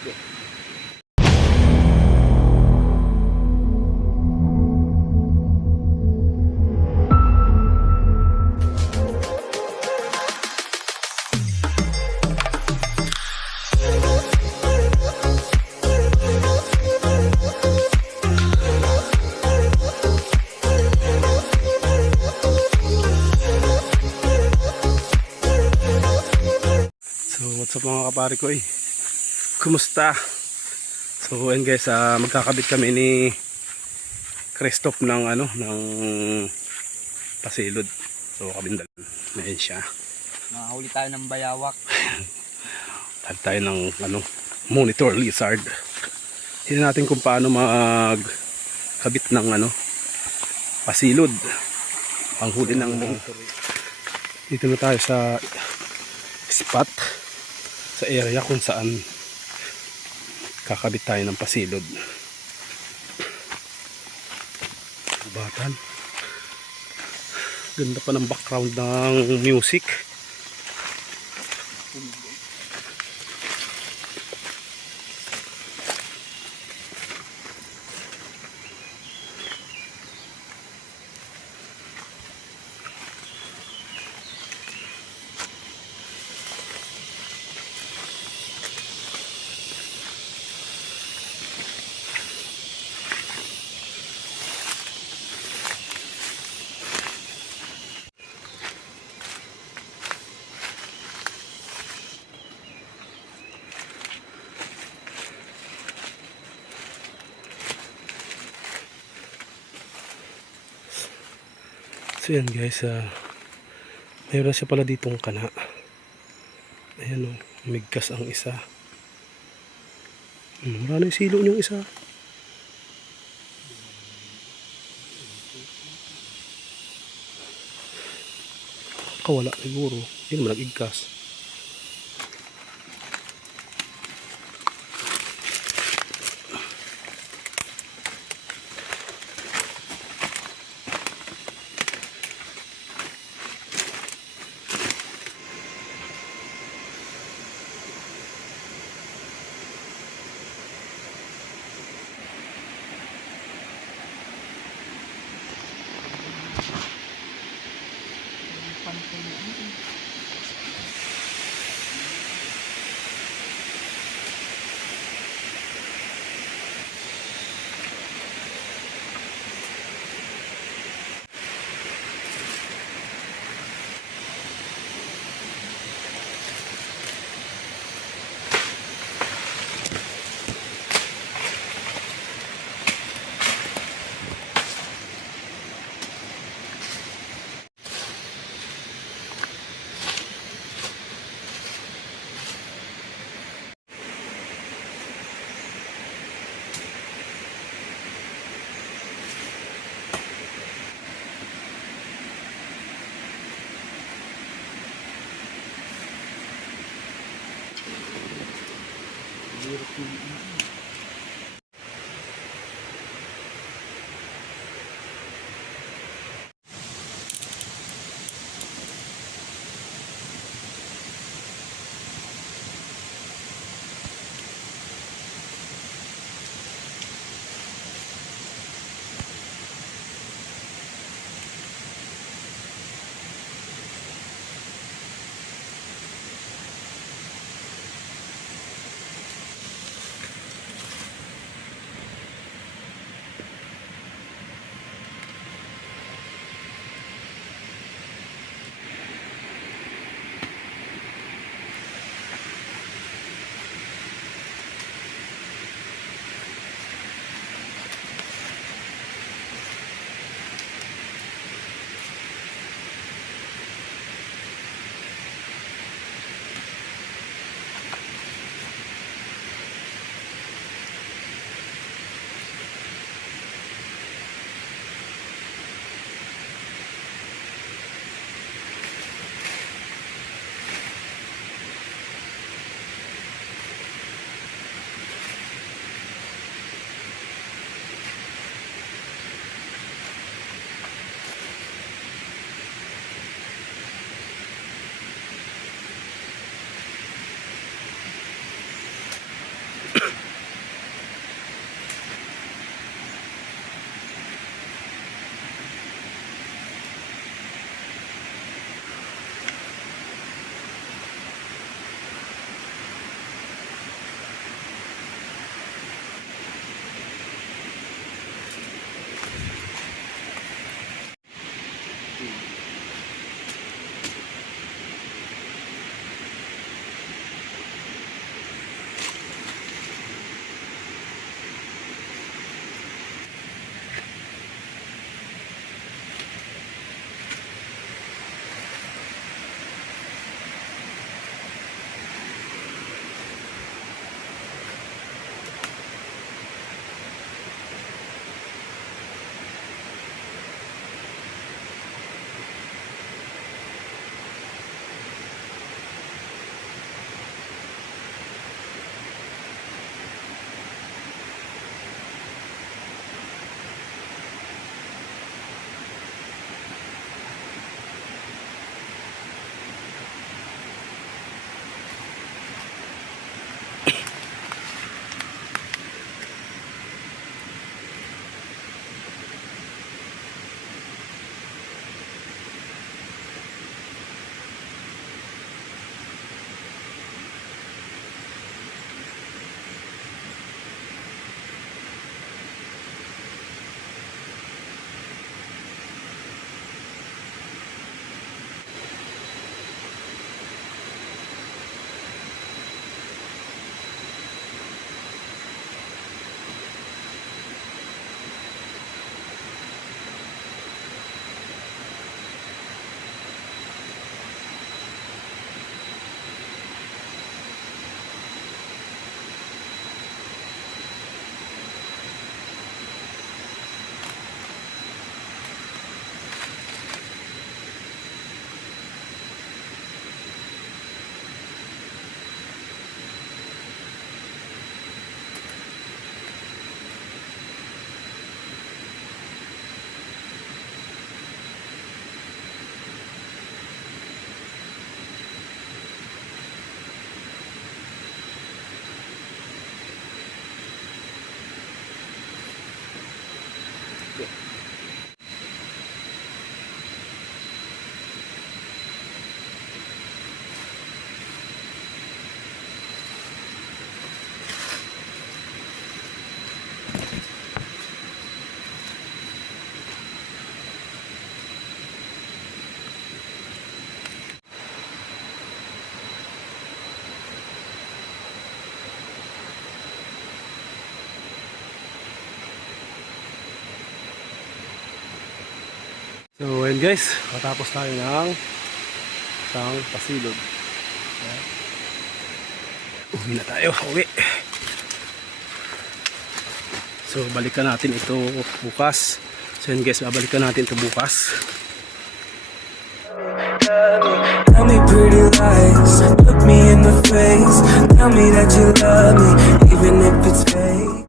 What's up mga kapare ko kumusta? So and guys, magkakabit kami ni Christoph ng ng pasilod. So kabindalan na yun siya. Nakahuli tayo ng bayawak. Tag tayo ng monitor lizard. Tingnan natin kung paano magkabit ng pasilod. Panghuli ng dito na tayo sa spot, sa area kung saan kakabit tayo ng pasilod. Batan. Ganda pa ng background ng music. So yan guys, mayroon siya pala ditong kana. Ayan migkas ang isa. Wala na yung silo niyong isa. Kawala siguro, hindi naman nag-igkas. ayun guys, matapos tayo ng isang pasilod. Uwi na tayo, uwi. So balikan natin ito bukas. So yun guys, babalikan natin ito bukas. Tell me pretty lies, look me in the face. Tell me that you love me, even if it's fake.